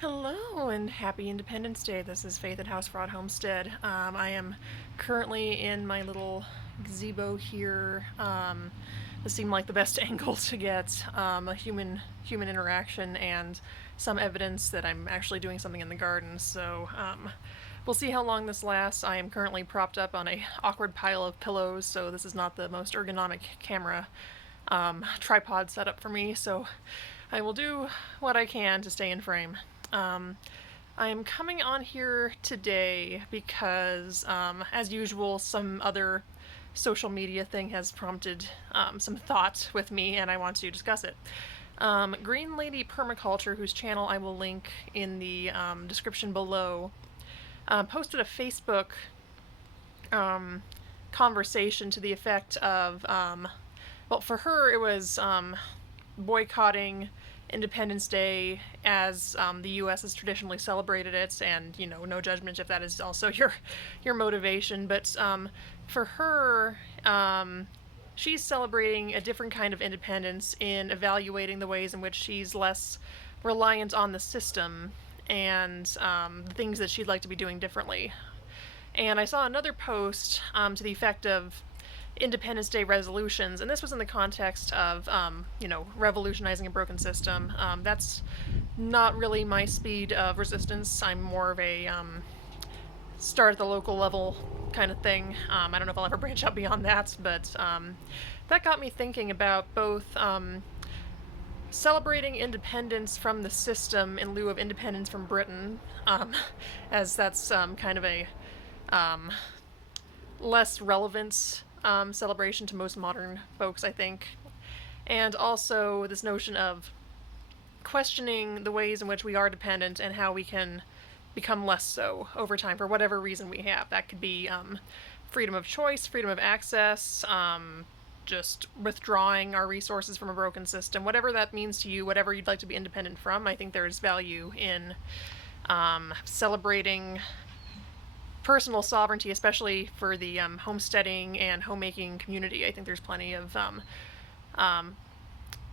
Hello and happy Independence Day. This is Faith at House Fraud Homestead. I am currently in my little gazebo here. This seemed like the best angle to get a human interaction and some evidence that I'm actually doing something in the garden. So we'll see how long this lasts. I am currently propped up on a awkward pile of pillows, so this is not the most ergonomic camera tripod setup for me. So I will do what I can to stay in frame. I am coming on here today because, as usual, some other social media thing has prompted some thought with me, and I want to discuss it. Green Lady Permaculture, whose channel I will link in the description below, posted a Facebook conversation to the effect of, well, for her, it was boycotting Independence Day as the U.S. has traditionally celebrated it, and no judgment if that is also your motivation. But for her, she's celebrating a different kind of independence in evaluating the ways in which she's less reliant on the system and the things that she'd like to be doing differently. And I saw another post to the effect of Independence Day resolutions, and this was in the context of, revolutionizing a broken system. That's not really my speed of resistance. I'm more of a start at the local level kind of thing. I don't know if I'll ever branch out beyond that, but that got me thinking about both celebrating independence from the system in lieu of independence from Britain, as that's kind of a less relevant celebration to most modern folks, I think. And also this notion of questioning the ways in which we are dependent and how we can become less so over time for whatever reason we have. That could be freedom of choice, freedom of access, just withdrawing our resources from a broken system, whatever that means to you, whatever you'd like to be independent from. I think there's value in celebrating personal sovereignty, especially for the homesteading and homemaking community. I think there's plenty of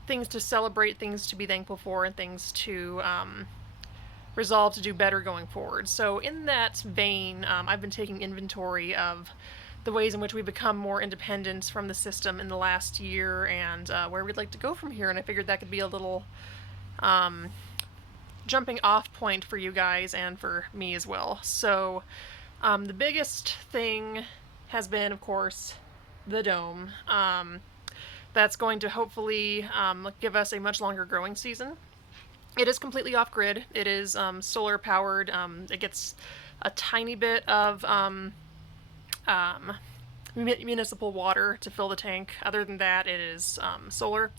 things to celebrate, things to be thankful for, and things to resolve to do better going forward. So in that vein, I've been taking inventory of the ways in which we've become more independent from the system in the last year and where we'd like to go from here. And I figured that could be a little jumping off point for you guys and for me as well. So the biggest thing has been, of course, the dome. That's going to hopefully give us a much longer growing season. It is completely off-grid. It is solar powered. It gets a tiny bit of municipal water to fill the tank. Other than that, it is solar.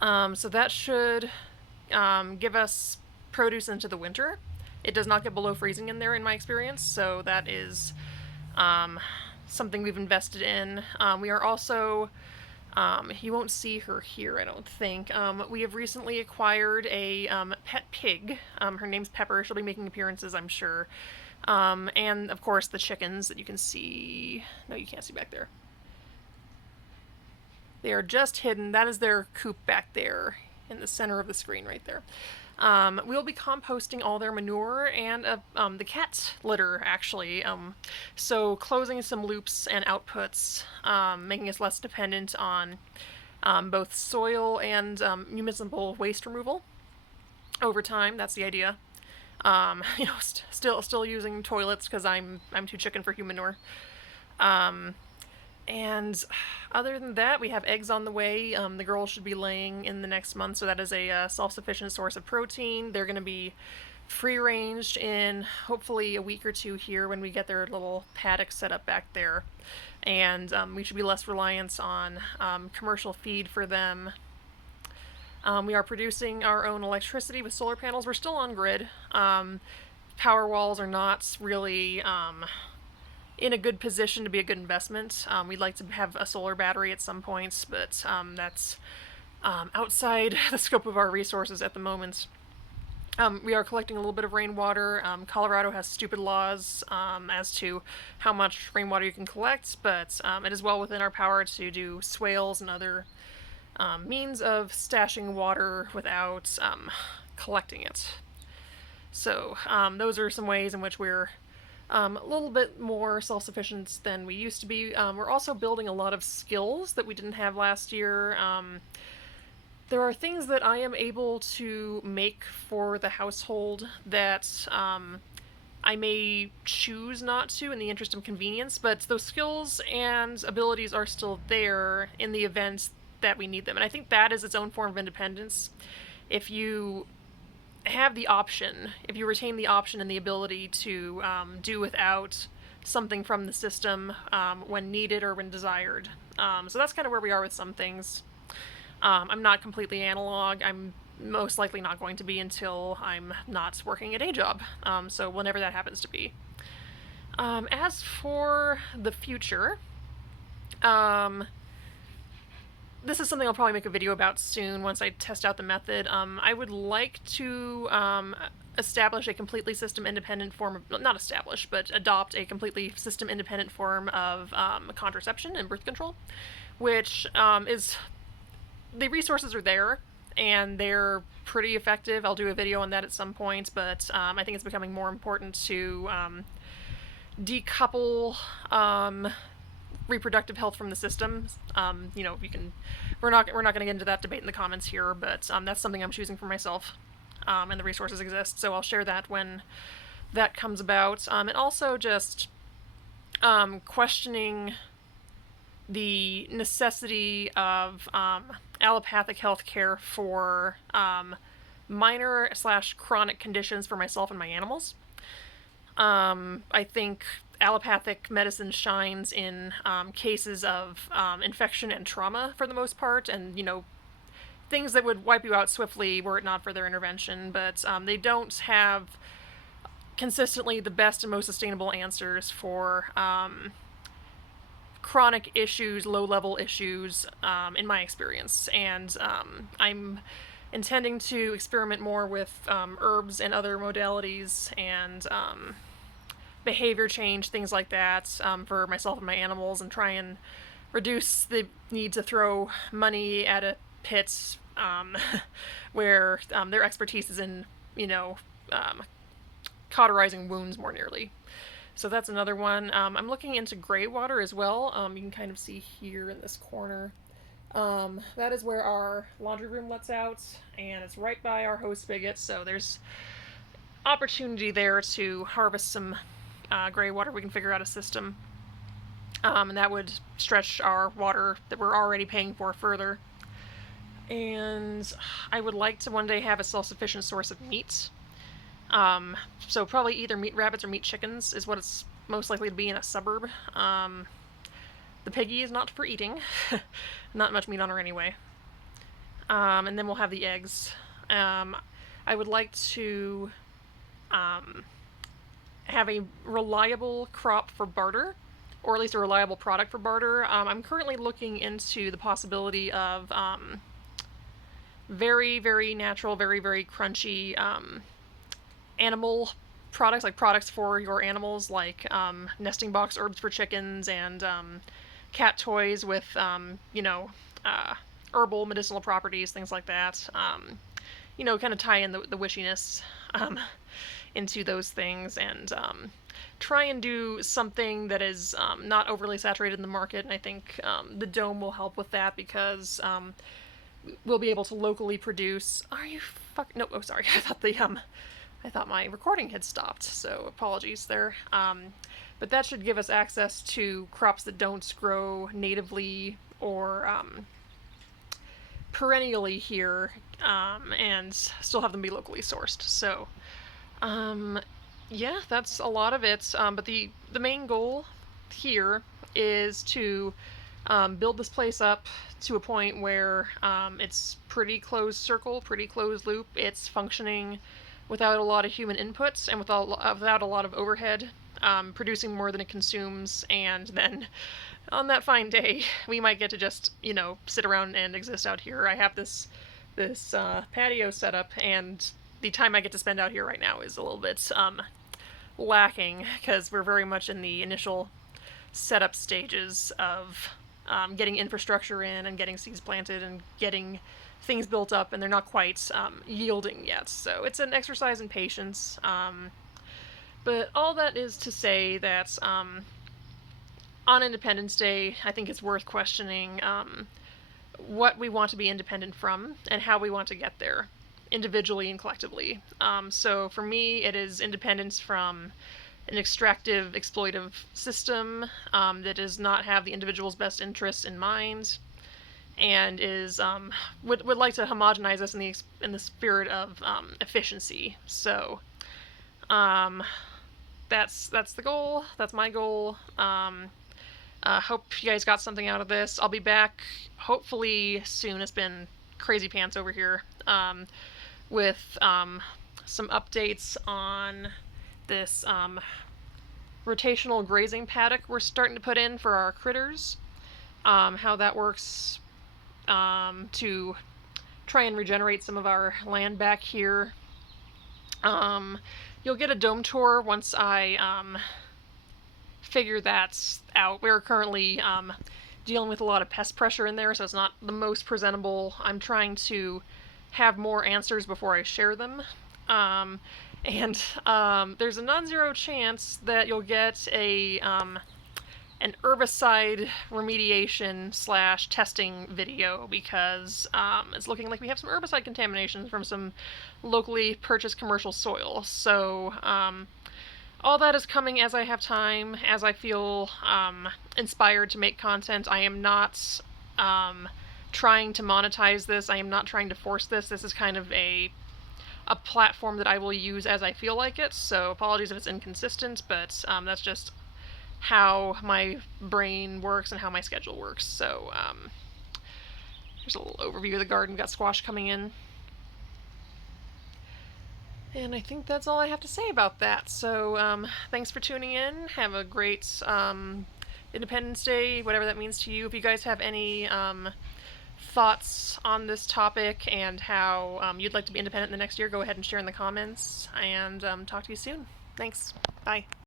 So that should give us produce into the winter. It does not get below freezing in there in my experience, so that is something we've invested in. We are also, you won't see her here, I don't think. We have recently acquired a pet pig. Her name's Pepper. She'll be making appearances, I'm sure. And, of course, the chickens that you can see. No, you can't see back there. They are just hidden. That is their coop back there in the center of the screen right there. We'll be composting all their manure and the cat litter, actually. So closing some loops and outputs, making us less dependent on both soil and municipal waste removal over time. That's the idea. Still using toilets because I'm too chicken for human manure. And other than that, we have eggs on the way. The girls should be laying in the next month, so that is a self-sufficient source of protein. They're going to be free-ranged in hopefully a week or two here when we get their little paddock set up back there. And we should be less reliant on commercial feed for them. We are producing our own electricity with solar panels. We're still on grid. Power walls are not really in a good position to be a good investment. We'd like to have a solar battery at some points, but that's outside the scope of our resources at the moment. We are collecting a little bit of rainwater. Colorado has stupid laws as to how much rainwater you can collect, but it is well within our power to do swales and other means of stashing water without collecting it. So those are some ways in which we're a little bit more self-sufficient than we used to be. We're also building a lot of skills that we didn't have last year. There are things that I am able to make for the household that I may choose not to in the interest of convenience, but those skills and abilities are still there in the event that we need them. And I think that is its own form of independence. If you have the option, if you retain the option and the ability to do without something from the system when needed or when desired. So that's kind of where we are with some things. I'm not completely analog. I'm most likely not going to be until I'm not working a day job. So whenever that happens to be. As for the future, this is something I'll probably make a video about soon once I test out the method. I would like to establish a completely system-independent form of, not establish, but adopt a completely system-independent form of contraception and birth control, which is, the resources are there, and they're pretty effective. I'll do a video on that at some point, but I think it's becoming more important to decouple reproductive health from the system. You know, you can, we're not going to get into that debate in the comments here, but that's something I'm choosing for myself, and the resources exist, so I'll share that when that comes about. And also just questioning the necessity of allopathic healthcare for minor / chronic conditions for myself and my animals. I think allopathic medicine shines in cases of infection and trauma for the most part, and, you know, things that would wipe you out swiftly were it not for their intervention, but they don't have consistently the best and most sustainable answers for chronic issues, low-level issues, in my experience. And I'm intending to experiment more with herbs and other modalities and behavior change, things like that, for myself and my animals, and try and reduce the need to throw money at a pit where their expertise is in, you know, cauterizing wounds more nearly. So that's another one. I'm looking into gray water as well. You can kind of see here in this corner. That is where our laundry room lets out, and it's right by our hose spigot, so there's opportunity there to harvest some gray water. We can figure out a system, and that would stretch our water that we're already paying for further. And I would like to one day have a self-sufficient source of meat. So probably either meat rabbits or meat chickens is what it's most likely to be in a suburb. The piggy is not for eating. Not much meat on her anyway. And then we'll have the eggs. I would like to have a reliable crop for barter, or at least a reliable product for barter. I'm currently looking into the possibility of very, very natural, very, very crunchy animal products, like products for your animals, like nesting box herbs for chickens, and cat toys with, you know, herbal medicinal properties, things like that. You know, kind of tie in the wishiness into those things, and try and do something that is not overly saturated in the market. And I think the dome will help with that, because we'll be able to locally produce. Are you fuck? No, oh sorry. I thought my recording had stopped, so apologies there. But that should give us access to crops that don't grow natively or perennially here, and still have them be locally sourced. So, yeah, that's a lot of it. But the main goal here is to build this place up to a point where it's pretty closed circle, pretty closed loop. It's functioning without a lot of human inputs and without a lot of overhead, producing more than it consumes, and then on that fine day, we might get to just, you know, sit around and exist out here. I have this patio set up, and the time I get to spend out here right now is a little bit lacking, because we're very much in the initial setup stages of getting infrastructure in and getting seeds planted and getting things built up and they're not quite yielding yet. So it's an exercise in patience. But all that is to say that on Independence Day, I think it's worth questioning what we want to be independent from and how we want to get there, individually and collectively. So for me, it is independence from an extractive, exploitive system that does not have the individual's best interests in mind, and is would like to homogenize us in the spirit of efficiency. So that's the goal. That's my goal. Hope you guys got something out of this. I'll be back hopefully soon. It's been crazy pants over here with some updates on this rotational grazing paddock we're starting to put in for our critters. How that works to try and regenerate some of our land back here. You'll get a dome tour once I figure that out. We're currently dealing with a lot of pest pressure in there, so it's not the most presentable. I'm trying to have more answers before I share them. And there's a non-zero chance that you'll get an herbicide remediation / testing video, because it's looking like we have some herbicide contamination from some locally purchased commercial soil. So all that is coming as I have time, as I feel inspired to make content. I am not trying to monetize this. I am not trying to force this. This is kind of a platform that I will use as I feel like it, so apologies if it's inconsistent, but that's just how my brain works and how my schedule works. So here's a little overview of the garden. Got squash coming in. And I think that's all I have to say about that. So thanks for tuning in. Have a great Independence Day, whatever that means to you. If you guys have any thoughts on this topic and how you'd like to be independent in the next year, go ahead and share in the comments, and talk to you soon. Thanks. Bye.